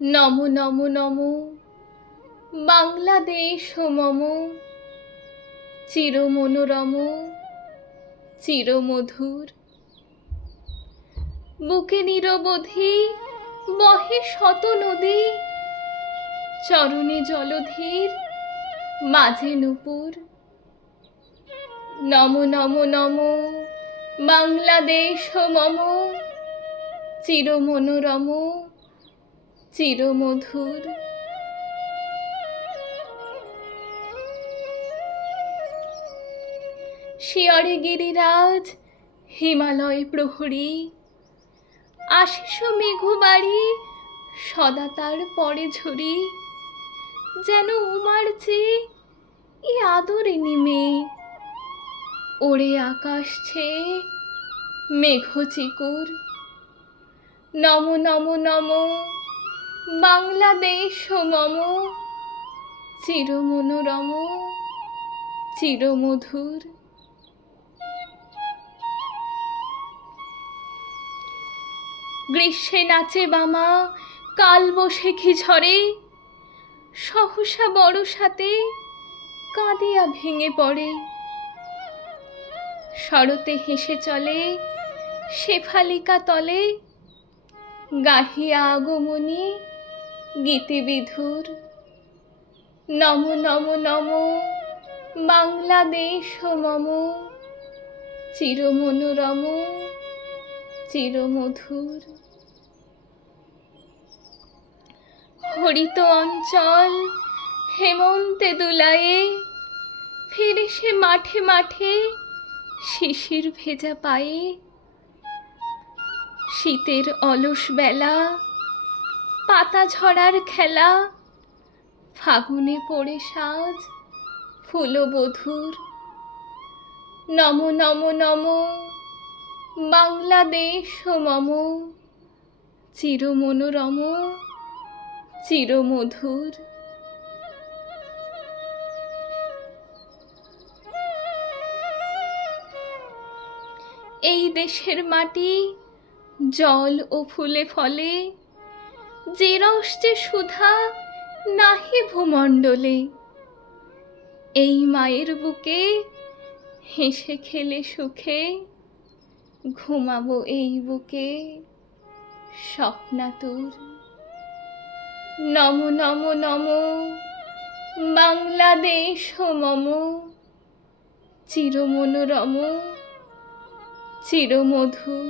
নমো নমো নমো বাংলাদেশ মম চিরমনোরম চিরমধুর। বুকে নিরবধি বহে শত নদী, চরণে জলধীর মাঝে নূপুর। নমো নমো নমো বাংলাদেশ মম চিরমনোরম চিরমধুর। শিয়রে গিরিরাজ হিমালয় প্রহরী, আশিস মেঘবাড়ি সদা তার পরে ঝরি। যেন উমার চেয়ে এ আদরিনী মেয়ে, ওরে আকাশ ছেয়ে মেঘ চিকুর। নমো নমো নমো বাংলাদেশ মম চিরমনোরম চিরমধুর। গ্রীষ্মে নাচে বামা কাল বৈশাখী ঝরে, সহসা বর্ষাতে কাঁদিয়া ভেঙে পড়ে। শরতে হেসে চলে শেফালিকা তলে, গাহিয়া আগমনী গীতি বিধুর। নমো নমো নমো বাংলাদেশ মম চিরমনোরম চিরমধুর। হরিত অঞ্চল হেমন্তে দুলায়ে, ফিরে সে মাঠে মাঠে শিশির ভেজা পায়ে। শীতের অলস বেলা পাতা ঝরার খেলা, ফাগুনে পড়ে সাজ ফুলবধূর। নমো নমো নমো বাংলাদেশ মম চিরমনোরম চিরমধুর। এই দেশের মাটি জল ও ফুলে ফলে, যে রস যে সুধা নাহি ভূমণ্ডলে। এই মায়ের বুকে হেসে খেলে সুখে, ঘুমাবো এই বুকে স্বপ্নাতুর। নমো নমো নমো বাংলাদেশ মম চিরমনোরম চিরমধুর।